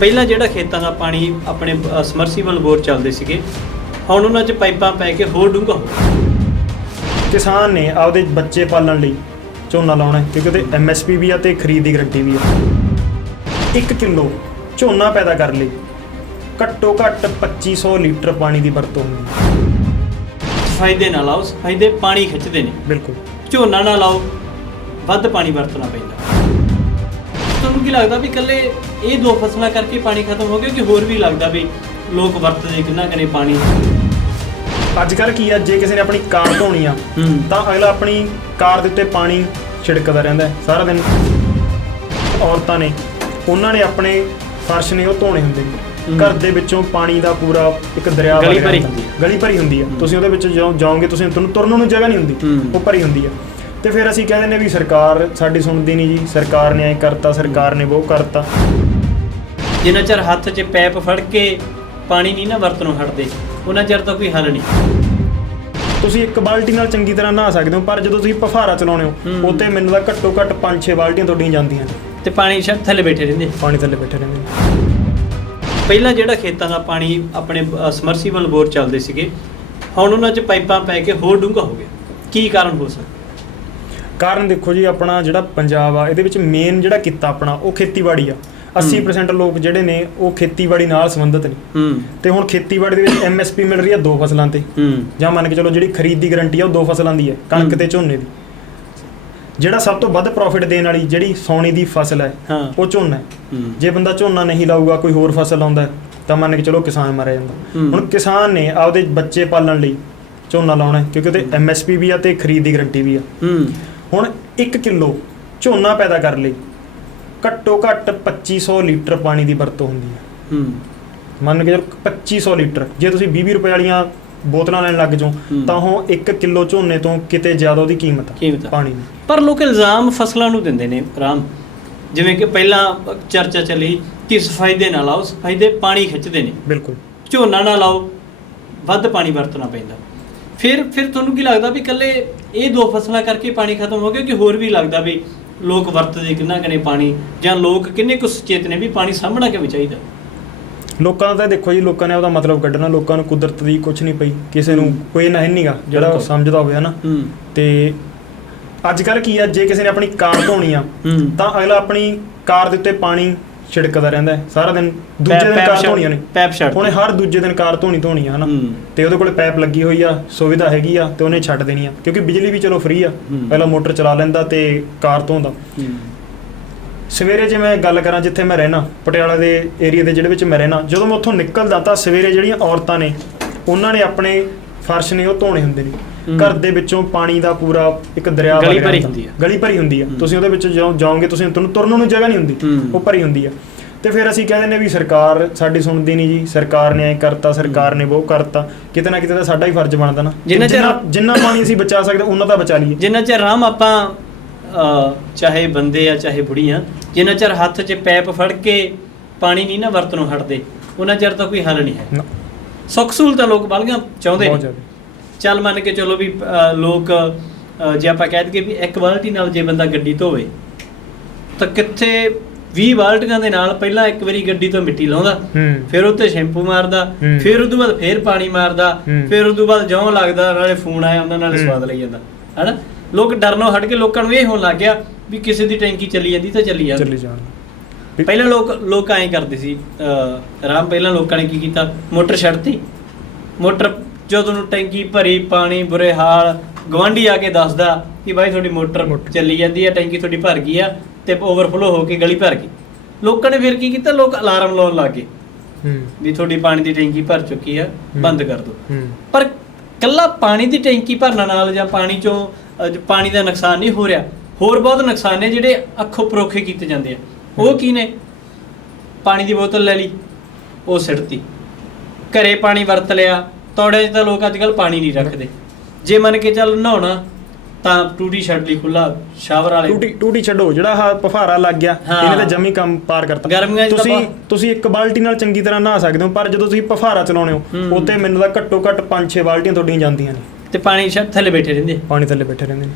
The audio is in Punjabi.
ਪਹਿਲਾਂ ਜਿਹੜਾ ਖੇਤਾਂ ਦਾ ਪਾਣੀ ਆਪਣੇ ਸਮਰਸੀਬਲ ਬੋਰ ਚੱਲਦੇ ਸੀਗੇ ਹੁਣ ਉਹਨਾਂ 'ਚ ਪਾਈਪਾਂ ਪੈ ਕੇ ਹੋਰ ਡੂੰਘਾ ਹੋ ਗਿਆ। ਕਿਸਾਨ ਨੇ ਆਪਦੇ ਬੱਚੇ ਪਾਲਣ ਲਈ ਝੋਨਾ ਲਾਉਣਾ ਹੈ ਕਿਉਂਕਿ ਉਹਦੇ ਐਮਐਸਪੀ ਵੀ ਆ ਤੇ ਖਰੀਦ ਦੀ ਗਰੰਟੀ ਵੀ ਆ। 1 ਕਿਲੋ ਝੋਨਾ ਪੈਦਾ ਕਰ ਲਈ ਘੱਟੋ ਘੱਟ 2500 ਲੀਟਰ ਪਾਣੀ ਦੀ ਵਰਤੋਂ ਹੁੰਦੀ ਹੈ ਫਾਇਦੇ ਨਾਲ ਲਾਓ ਫਾਇਦੇ ਪਾਣੀ ਖਿੱਚਦੇ ਨੇ। ਬਿਲਕੁਲ। ਝੋਨਾ ਨਾ ਲਾਓ ਵੱਧ ਪਾਣੀ ਵਰਤਣਾ ਪੈਂਦਾ। ਕੀ ਲੱਗਦਾ ਵੀ ਇਕੱਲੇ ਇਹ ਦੋ ਫਸਲਾਂ ਕਰਕੇ ਪਾਣੀ ਖਤਮ ਹੋ ਗਿਆ ਕਿ ਹੋਰ ਵੀ ਲੱਗਦਾ ਵੀ ਲੋਕ ਵਰਤਦੇ ਕਿੰਨਾ ਕਨੇ ਪਾਣੀ ਅੱਜ ਕੱਲ ਕੀ ਆ ਜੇ ਕਿਸੇ ਨੇ ਆਪਣੀ ਕਾਰ ਧੋਣੀ ਆ ਹੂੰ ਤਾਂ ਅਗਲਾ ਆਪਣੀ ਕਾਰ ਦੇ ਉੱਤੇ ਪਾਣੀ ਛਿੜਕਦਾ ਰਹਿੰਦਾ ਹੈ ਸਾਰਾ ਦਿਨ ਔਰਤਾਂ ਨੇ ਉਹਨਾਂ ਨੇ ਆਪਣੇ ਫਰਸ਼ ਨੇ ਉਹ ਧੋਣੇ ਹੁੰਦੇ ਨੇ। ਘਰ ਦੇ ਵਿੱਚੋਂ ਪਾਣੀ ਦਾ ਪੂਰਾ ਇੱਕ ਦਰਿਆ ਗਲੀ ਭਰੀ ਹੁੰਦਾ। ਹੁੰਦੀ ਹੈ। ਗਲੀ ਭਰੀ ਹੁੰਦੀ ਆ ਤੁਸੀਂ ਉਹਦੇ ਵਿੱਚ ਜਦੋਂ ਜਾਓਗੇ ਤੁਸੀਂ ਤੁਹਾਨੂੰ ਤੁਰਨ ਨੂੰ ਜਗ੍ਹਾ ਨਹੀਂ ਹੁੰਦੀ। ਉਹ ਭਰੀ ਹੁੰਦੀ ਆ ਤੇ ਫਿਰ ਅਸੀਂ ਕਹਿੰਦੇ ਨੇ ਵੀ ਸਰਕਾਰ ਸਾਡੀ ਸੁਣਦੀ ਨਹੀਂ ਜੀ। ਸਰਕਾਰ ਨੇ ਐ ਕਰਤਾ ਸਰਕਾਰ ਨੇ ਉਹ ਕਰਤਾ। ਜਿੰਨਾ ਚਿਰ ਹੱਥ 'ਚ ਪੈਪ ਫੜ ਕੇ ਪਾਣੀ ਨਹੀਂ ਨਾ ਵਰਤਣੋਂ ਹਟਦੇ ਉਹਨਾਂ ਚਿਰ ਤਾਂ ਕੋਈ ਹੱਲ ਨਹੀਂ। ਤੁਸੀਂ ਇੱਕ ਬਾਲਟੀ ਨਾਲ ਚੰਗੀ ਤਰ੍ਹਾਂ ਨਹਾ ਸਕਦੇ ਹੋ ਪਰ ਜਦੋਂ ਤੁਸੀਂ ਪਫਾਰਾ ਚਲਾਉਣੇ ਹੋ। ਉੱਤੇ ਮੈਨੂੰ ਦਾ ਘੱਟੋ ਘੱਟ 5-6 ਬਾਲਟੀਆਂ ਤੁਹਾਡੀਆਂ ਜਾਂਦੀਆਂ ਨੇ। ਤੇ ਪਾਣੀ ਸ਼ਾਇਦ ਥੱਲੇ ਬੈਠੇ ਰਹਿੰਦੇ ਪਾਣੀ ਥੱਲੇ ਬੈਠੇ ਰਹਿੰਦੇ ਪਹਿਲਾਂ ਜਿਹੜਾ ਖੇਤਾਂ ਦਾ ਪਾਣੀ ਆਪਣੇ ਸਮਰਸੀਬਲ ਬੋਰ ਚੱਲਦੇ ਸੀਗੇ ਹੁਣ ਉਹਨਾਂ 'ਚ ਪਾਈਪਾਂ ਪੈ ਕੇ ਹੋਰ ਡੂੰਘਾ ਹੋ ਗਿਆ। ਕੀ ਕਾਰਨ ਹੋ ਸਕਦਾ? ਕਾਰਨ ਦੇਖੋ ਜੀ ਆਪਣਾ ਜਿਹੜਾ ਪੰਜਾਬ ਆ ਇਹਦੇ ਵਿੱਚ ਮੇਨ ਜਿਹੜਾ ਕਿੱਤਾ ਆਪਣਾ ਉਹ ਖੇਤੀਬਾੜੀ ਆ। 80% ਲੋਕ ਜਿਹੜੇ ਨੇ ਉਹ ਖੇਤੀਬਾੜੀ ਨਾਲ ਸੰਬੰਧਿਤ ਨੇ। ਤੇ ਹੁਣ ਖੇਤੀਬਾੜੀ ਦੇ ਵਿੱਚ ਐਮਐਸਪੀ ਮਿਲ ਰਹੀ ਆ ਦੋ ਫਸਲਾਂ ਤੇ। ਜਾਂ ਮੰਨ ਕੇ ਚਲੋ ਜਿਹੜੀ ਖਰੀਦ ਦੀ ਗਾਰੰਟੀ ਆ ਉਹ ਦੋ ਫਸਲਾਂ ਦੀ ਹੈ ਕਣਕ। ਤੇ ਝੋਨੇ ਦੀ। ਜਿਹੜਾ ਸਭ ਤੋਂ ਵੱਧ ਪ੍ਰੋਫਿਟ ਦੇਣ ਵਾਲੀ ਜਿਹੜੀ ਸੌਣੀ ਦੀ ਫਸਲ ਹੈ। ਉਹ ਝੋਨਾ ਹੈ। ਜੇ ਬੰਦਾ ਝੋਨਾ ਨਹੀਂ ਲਾਊਗਾ ਕੋਈ ਹੋਰ ਫਸਲ ਲਾਉਂਦਾ ਤਾਂ ਮੰਨ ਕੇ ਚਲੋ ਕਿਸਾਨ ਮਾਰਿਆ ਜਾਂਦਾ। ਹੁਣ ਕਿਸਾਨ ਨੇ ਆਪਦੇ ਬੱਚੇ ਪਾਲਣ ਲਈ ਝੋਨਾ ਲਾਉਣਾ ਕਿਉਂਕਿ ਉਹਦੇ ਐਮਐਸਪੀ ਵੀ ਆ ਤੇ ਖਰੀਦ ਦੀ ਗਾਰੰਟੀ ਵੀ ਆ। ਹੂੰ। ਹੁਣ 1 ਕਿਲੋ ਝੋਨਾ ਪੈਦਾ ਕਰ ਲਈ। ਘੱਟੋ ਘੱਟ 2500 ਲੀਟਰ ਪਾਣੀ ਦੀ ਵਰਤੋਂ ਹੁੰਦੀ ਹੈ। ਹੂੰ। ਮੰਨ ਕੇ ਚਲੋ 2500 ਲੀਟਰ। ਜੇ ਤੁਸੀਂ 20 ਰੁਪਏ ਵਾਲੀਆਂ ਬੋਤਲਾਂ ਲੈਣ ਲੱਗ ਜਾਓ। ਤਾਂ ਉਹ 1 ਕਿਲੋ ਝੋਨੇ ਤੋਂ ਕਿਤੇ ਜ਼ਿਆਦਾ ਉਹਦੀ ਕੀਮਤ ਆ। ਪਾਣੀ ਦੀ। ਪਰ ਲੋਕ ਇਲਜ਼ਾਮ ਫਸਲਾਂ ਨੂੰ ਦਿੰਦੇ ਨੇ ਰਾਮ। ਜਿਵੇਂ ਕਿ ਪਹਿਲਾਂ ਚਰਚਾ ਚੱਲੀ ਕਿ ਸਫ਼ਾਈ ਦੇ ਨਾਲ ਲਾਓ ਸਫ਼ਾਈ ਦੇ ਪਾਣੀ ਖਿੱਚਦੇ ਨੇ। ਬਿਲਕੁਲ। ਝੋਨਾ ਨਾ ਲਾਓ ਵੱਧ ਪਾਣੀ ਵਰਤਣਾ ਪੈਂਦਾ। ਫਿਰ ਫਿਰ ਤੁਹਾਨੂੰ ਕੀ ਲੱਗਦਾ ਵੀ ਇਕੱਲੇ ਇਹ ਦੋ ਫਸਲਾਂ ਕਰਕੇ ਪਾਣੀ ਖਤਮ ਹੋ ਗਿਆ ਕਿ ਹੋਰ ਵੀ ਲੱਗਦਾ ਵੀ ਲੋਕ ਵਰਤਦੇ ਕਿੰਨਾ ਕਨੇ ਪਾਣੀ ਜਾਂ ਲੋਕ ਕਿੰਨੇ ਕੁ ਸੁਚੇਤ ਨੇ ਵੀ ਪਾਣੀ ਸਾਂਭਣਾ ਕਿਵੇਂ ਚਾਹੀਦਾ ਲੋਕਾਂ ਦਾ ਤਾਂ ਦੇਖੋ ਜੀ ਲੋਕਾਂ ਨੇ ਉਹਦਾ ਮਤਲਬ ਕੱਢਣਾ ਲੋਕਾਂ ਨੂੰ ਕੁਦਰਤ ਦੀ ਕੁਝ ਨਹੀਂ ਪਈ ਕਿਸੇ ਨੂੰ। ਕੋਈ ਨਾ ਨਹੀਂਗਾ ਜਿਹੜਾ ਉਹ। ਸਮਝਦਾ ਹੋਵੇ ਹਨਾ ਤੇ ਅੱਜ ਕੱਲ ਕੀ ਆ ਜੇ ਕਿਸੇ ਨੇ ਆਪਣੀ ਕਾਰ ਧੋਣੀ ਆ ਤਾਂ ਅਗਲਾ ਆਪਣੀ ਕਾਰ ਦੇ ਉੱਤੇ ਪਾਣੀ ਛਿੜਕਦਾ ਰਹਿੰਦਾ ਹੈ। ਸਾਰਾ ਦਿਨ ਦੂਜੇ ਦਿਨ ਕਾਰ ਧੋਣੀਆਂ ਨੇ ਪੈਪ ਛੱਡ ਉਹਨੇ ਹਰ ਦੂਜੇ ਦਿਨ ਕਾਰ ਧੋਣੀ ਧੋਣੀ ਆ ਹਨਾ? ਤੇ ਉਹਦੇ ਕੋਲ ਪੈਪ ਲੱਗੀ ਹੋਈ ਆ ਸੁਵਿਧਾ ਹੈਗੀ ਆ ਤੇ ਉਹਨੇ ਛੱਡ ਦੇਣੀ ਆ। ਕਿਉਂਕਿ ਬਿਜਲੀ ਵੀ ਚਲੋ ਫ੍ਰੀ ਆ। ਪਹਿਲਾਂ ਮੋਟਰ ਚਲਾ ਲੈਂਦਾ ਤੇ ਕਾਰ ਧੋਂਦਾ। ਸਵੇਰੇ ਜੇ ਮੈਂ ਗੱਲ ਕਰਾਂ ਜਿੱਥੇ ਮੈਂ ਰਹਿਣਾ ਪਟਿਆਲਾ ਦੇ ਏਰੀਆ ਦੇ ਜਿਹੜੇ ਵਿੱਚ ਮੈਂ ਰਹਿਣਾ ਜਦੋਂ ਮੈਂ ਉੱਥੋਂ ਨਿਕਲਦਾ ਤਾਂ ਸਵੇਰੇ ਜਿਹੜੀਆਂ ਔਰਤਾਂ ਨੇ ਉਹਨਾਂ ਨੇ ਆਪਣੇ ਫਰਸ਼ ਨੇ ਉਹ ਧੋਣੇ ਹੁੰਦੇ ਨੇ। ਘਰ ਦੇ ਵਿੱਚੋਂ ਪਾਣੀ ਦਾ ਪੂਰਾ ਇੱਕ ਦਰਿਆ ਗਲੀ ਭਰੀ ਹੁੰਦਾ। ਆ। ਗਲੀ ਭਰੀ ਹੁੰਦੀ ਆ ਹੂੰ। ਤੁਸੀਂ ਉਹਦੇ ਵਿੱਚ ਜਦੋਂ ਜਾਓਗੇ ਤੁਸੀਂ ਤੁਹਾਨੂੰ ਤੁਰਨ ਨੂੰ ਜਗ੍ਹਾ ਨਹੀਂ ਹੁੰਦੀ। ਉਹ ਭਰੀ ਹੁੰਦੀ ਆ ਤੇ ਫਿਰ ਅਸੀਂ ਕਹਿੰਦੇ ਨੇ ਵੀ ਸਰਕਾਰ ਸਾਡੀ ਸੁਣਦੀ ਨਹੀਂ ਜੀ। ਸਰਕਾਰ ਨੇ ਐ ਕਰਤਾ ਸਰਕਾਰ ਨੇ ਉਹ ਕਰਤਾ। ਕਿਤੇ ਨਾ ਕਿਤੇ ਤਾਂ ਸਾਡਾ ਹੀ ਫਰਜ਼ ਬਣਦਾ ਨਾ। ਜਿੰਨਾ ਚਿਰ- ਜਿੰਨਾ ਪਾਣੀ ਅਸੀਂ ਬਚਾ ਸਕਦੇ ਉਹਨਾਂ ਦਾ ਬਚਾ ਲਈਏ। ਜਿੰਨਾ ਚਿਰ ਰਾਮ ਆਪਾਂ ਚਾਹੇ ਬੰਦੇ ਆ ਚਾਹੇ ਬੁੜੀਆਂ ਜਿੰਨਾ ਚਿਰ ਹੱਥ 'ਚ ਪੈਪ ਫੜ ਕੇ ਪਾਣੀ ਨਹੀਂ ਨਾ ਵਰਤਣੋਂ ਹਟਦੇ ਉਹਨਾਂ ਚਿਰ ਤਾਂ ਕੋਈ ਹੱਲ ਨਹੀਂ ਹੈ। ਸੁੱਖ ਸਹੂਲਤਾਂ ਲੋਕ ਬਾਲੀਆਂ ਚਾਹੁੰਦੇ ਨੇ ਚੱਲ ਮੰਨ ਕੇ ਚਲੋ ਵੀ ਲੋਕ ਜੇ ਆਪਾਂ ਕਹਿ ਦਈਏ ਵੀ ਇੱਕ ਬਾਲਟੀ ਨਾਲ ਜੇ ਬੰਦਾ ਗੱਡੀ ਧੋਵੇ ਤਾਂ ਕਿੱਥੇ 20 ਬਾਲਟੀਆਂ ਦੇ ਨਾਲ ਪਹਿਲਾਂ ਇੱਕ ਵਾਰੀ ਗੱਡੀ ਤੋਂ ਮਿੱਟੀ ਲਾਉਂਦਾ ਫਿਰ ਉੱਤੇ ਸ਼ੈਂਪੂ ਮਾਰਦਾ। ਫਿਰ ਉਦੋਂ ਬਾਅਦ ਫਿਰ ਪਾਣੀ ਮਾਰਦਾ। ਫਿਰ ਉਦੋਂ ਬਾਅਦ ਜੌਂ ਲੱਗਦਾ ਨਾਲੇ ਫੋਨ ਆਇਆ ਹੁੰਦਾ ਨਾਲੇ। ਸਵਾਦ ਲਈ ਜਾਂਦਾ। ਹਨਾ? ਲੋਕ ਡਰਨੋਂ ਹਟ ਕੇ ਲੋਕਾਂ ਨੂੰ ਇਹ ਹੋਣ ਲੱਗ ਗਿਆ ਵੀ ਕਿਸੇ ਦੀ ਟੈਂਕੀ ਚੱਲੀ ਜਾਂਦੀ ਤਾਂ ਚੱਲੀ ਜਾਂਦੀ। ਚੱਲੀ ਵੀ- ਪਹਿਲਾਂ ਲੋਕ ਲੋਕ ਐਂ ਕਰਦੇ ਸੀ ਅਹ, ਰਾਮ ਪਹਿਲਾਂ ਲੋਕਾਂ ਨੇ ਕੀ ਕੀਤਾ? ਮੋਟਰ ਛੱਡਤੀ। ਮੋਟਰ ਜਦੋਂ ਨੂੰ ਟੈਂਕੀ ਭਰੀ ਪਾਣੀ ਬੁਰੇ ਹਾਲ ਗਵਾਂਢੀ ਆ ਕੇ ਦੱਸਦਾ ਕਿ ਬਾਈ ਤੁਹਾਡੀ ਮੋਟਰ। ਚੱਲੀ ਜਾਂਦੀ ਆ ਟੈਂਕੀ ਤੁਹਾਡੀ ਭਰ ਗਈ ਆ ਤੇ ਓਵਰਫਲੋ ਹੋ ਕੇ ਗਲੀ ਭਰ ਗਈ। ਲੋਕਾਂ ਨੇ ਫਿਰ ਕੀ ਕੀਤਾ? ਲੋਕ ਅਲਾਰਮ ਲਾਉਣ ਲੱਗ ਗਏ ਹੂੰ। ਵੀ ਤੁਹਾਡੀ ਪਾਣੀ ਦੀ ਟੈਂਕੀ ਭਰ ਚੁੱਕੀ ਆ ਬੰਦ ਕਰ ਦਿਓ। ਪਰ ਕੱਲਾ ਪਾਣੀ ਦੀ ਟੈਂਕੀ ਭਰਨ ਨਾਲ ਜਾਂ ਪਾਣੀ ਚੋਂ ਪਾਣੀ ਦਾ ਨੁਕਸਾਨ ਨਹੀਂ ਹੋ ਰਿਹਾ ਹੋਰ ਬਹੁਤ ਨੁਕਸਾਨ ਨੇ ਜਿਹੜੇ ਅੱਖੋਂ ਪਰੋਖੇ ਕੀਤੇ ਜਾਂਦੇ ਆ। ਉਹ ਕੀ ਨੇ? ਪਾਣੀ ਦੀ ਬੋਤਲ ਲੈ ਲਈ ਉਹ ਸਿੱਟਤੀ। ਘਰੇ ਪਾਣੀ ਵਰਤ ਲਿਆ ਤੌੜੇ 'ਚ ਤਾਂ ਲੋਕ ਅੱਜ ਕੱਲ ਪਾਣੀ ਨਹੀਂ ਰੱਖਦੇ। ਜੇ ਮੰਨ ਕੇ ਚੱਲ ਨਹਾਉਣਾ ਤਾਂ ਟੂਟੀ ਛੱਡ ਲਈ ਖੁੱਲਾ ਸ਼ਾਵਰ ਵਾਲੇ। ਟੂਟੀ ਟੂਟੀ ਛੱਡੋ ਜਿਹੜਾ ਆਹ ਪਫਾਰਾ ਲੱਗ ਗਿਆ ਹਾਂ। ਇਹਨੇ ਤਾਂ ਜਮੀ ਕੰਮ ਪਾਰ ਕਰਤਾ। ਗਰਮੀਆਂ 'ਚ ਤਾਂ ਤੁਸੀਂ ਬਹੁਤ- ਤੁਸੀਂ ਇੱਕ ਬਾਲਟੀ ਨਾਲ ਚੰਗੀ ਤਰ੍ਹਾਂ ਨਹਾ ਸਕਦੇ ਹੋ ਪਰ ਜਦੋਂ ਤੁਸੀਂ ਪਫਾਰਾ ਚਲਾਉਣੇ ਹੋ। ਉੱਤੇ ਮੈਨੂੰ ਤਾਂ ਘੱਟੋ ਘੱਟ 5-6 ਬਾਲਟੀਆਂ ਤੁਹਾਡੀਆਂ ਜਾਂਦੀਆਂ ਨੇ। ਤੇ ਪਾਣੀ ਸ਼ਾਇਦ ਥੱਲੇ ਬੈਠੇ ਰਹਿੰਦੇ। ਪਾਣੀ ਥੱਲੇ ਬੈਠੇ ਰਹਿੰਦੇ ਨੇ।